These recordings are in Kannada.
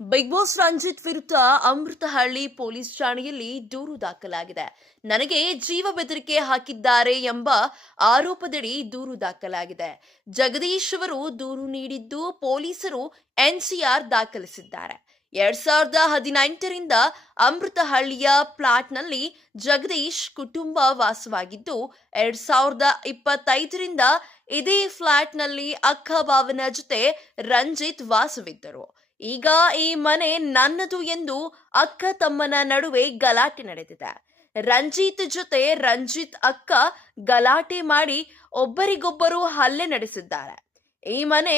ಬಿಗ್ ಬಾಸ್ ರಂಜಿತ್ ವಿರುದ್ಧ ಅಮೃತಹಳ್ಳಿ ಪೊಲೀಸ್ ಠಾಣೆಯಲ್ಲಿ ದೂರು ದಾಖಲಾಗಿದೆ. ನನಗೆ ಜೀವ ಬೆದರಿಕೆ ಹಾಕಿದ್ದಾರೆ ಎಂಬ ಆರೋಪದಡಿ ದೂರು ದಾಖಲಾಗಿದೆ. ಜಗದೀಶ್ ಅವರು ದೂರು ನೀಡಿದ್ದು ಪೊಲೀಸರು ಎನ್ಸಿಆರ್ ದಾಖಲಿಸಿದ್ದಾರೆ. 2018ರಿಂದ ಅಮೃತಹಳ್ಳಿಯ ಫ್ಲಾಟ್ನಲ್ಲಿ ಜಗದೀಶ್ ಕುಟುಂಬ ವಾಸವಾಗಿದ್ದು 2025ರಿಂದ ಇದೇ ಫ್ಲಾಟ್ನಲ್ಲಿ ಅಕ್ಕ ಭಾವನ ಜೊತೆ ರಂಜಿತ್ ವಾಸವಿದ್ದರು. ಈಗ ಈ ಮನೆ ನನ್ನದು ಎಂದು ಅಕ್ಕ ತಮ್ಮನ ನಡುವೆ ಗಲಾಟೆ ನಡೆದಿದೆ. ರಂಜಿತ್ ಜೊತೆ ರಂಜಿತ್ ಅಕ್ಕ ಗಲಾಟೆ ಮಾಡಿ ಒಬ್ಬರಿಗೊಬ್ಬರು ಹಲ್ಲೆ ನಡೆಸಿದ್ದಾರೆ. ಈ ಮನೆ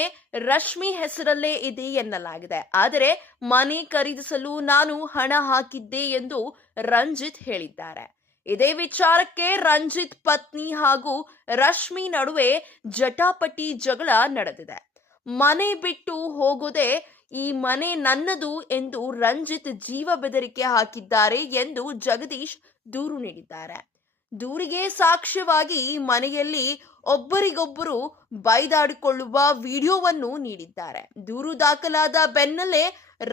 ರಶ್ಮಿ ಹೆಸರಲ್ಲೇ ಇದೆ ಎನ್ನಲಾಗಿದೆ. ಆದರೆ ಮನೆ ಖರೀದಿಸಲು ನಾನು ಹಣ ಹಾಕಿದ್ದೆ ಎಂದು ರಂಜಿತ್ ಹೇಳಿದ್ದಾರೆ. ಇದೇ ವಿಚಾರಕ್ಕೆ ರಂಜಿತ್ ಪತ್ನಿ ಹಾಗೂ ರಶ್ಮಿ ನಡುವೆ ಜಟಾಪಟಿ ಜಗಳ ನಡೆದಿದೆ. ಮನೆ ಬಿಟ್ಟು ಹೋಗೋದೆ, ಈ ಮನೆ ನನ್ನದು ಎಂದು ರಂಜಿತ್ ಜೀವ ಬೆದರಿಕೆ ಹಾಕಿದ್ದಾರೆ ಎಂದು ಜಗದೀಶ್ ದೂರು ನೀಡಿದ್ದಾರೆ. ದೂರಿಗೆ ಸಾಕ್ಷ್ಯವಾಗಿ ಮನೆಯಲ್ಲಿ ಒಬ್ಬರಿಗೊಬ್ಬರು ಬೈದಾಡಿಕೊಳ್ಳುವ ವಿಡಿಯೋವನ್ನು ನೀಡಿದ್ದಾರೆ. ದೂರು ದಾಖಲಾದ ಬೆನ್ನಲ್ಲೇ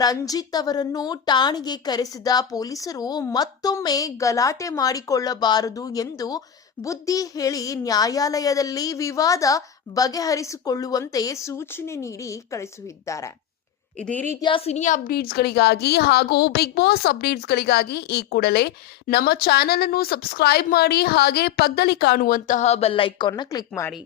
ರಂಜಿತ್ ಅವರನ್ನು ಠಾಣೆಗೆ ಕರೆಸಿದ ಪೊಲೀಸರು ಮತ್ತೊಮ್ಮೆ ಗಲಾಟೆ ಮಾಡಿಕೊಳ್ಳಬಾರದು ಎಂದು ಬುದ್ಧಿ ಹೇಳಿ ನ್ಯಾಯಾಲಯದಲ್ಲಿ ವಿವಾದ ಬಗೆಹರಿಸಿಕೊಳ್ಳುವಂತೆ ಸೂಚನೆ ನೀಡಿ ಕಳುಹಿಸಿದ್ದಾರೆ. ಇದೇ ರೀತಿಯ ಸಿನಿ ಅಪ್ಡೇಟ್ಸ್ಗಳಿಗಾಗಿ ಹಾಗೂ ಬಿಗ್ ಬಾಸ್ ಅಪ್ಡೇಟ್ಸ್ಗಳಿಗಾಗಿ ಈ ಕೂಡಲೇ ನಮ್ಮ ಚಾನೆಲ್ ಅನ್ನು ಸಬ್ಸ್ಕ್ರೈಬ್ ಮಾಡಿ, ಹಾಗೆ ಪಕ್ಕದಲ್ಲಿ ಕಾಣುವಂತಹ ಬೆಲ್ ಐಕಾನ್ನ ಕ್ಲಿಕ್ ಮಾಡಿ.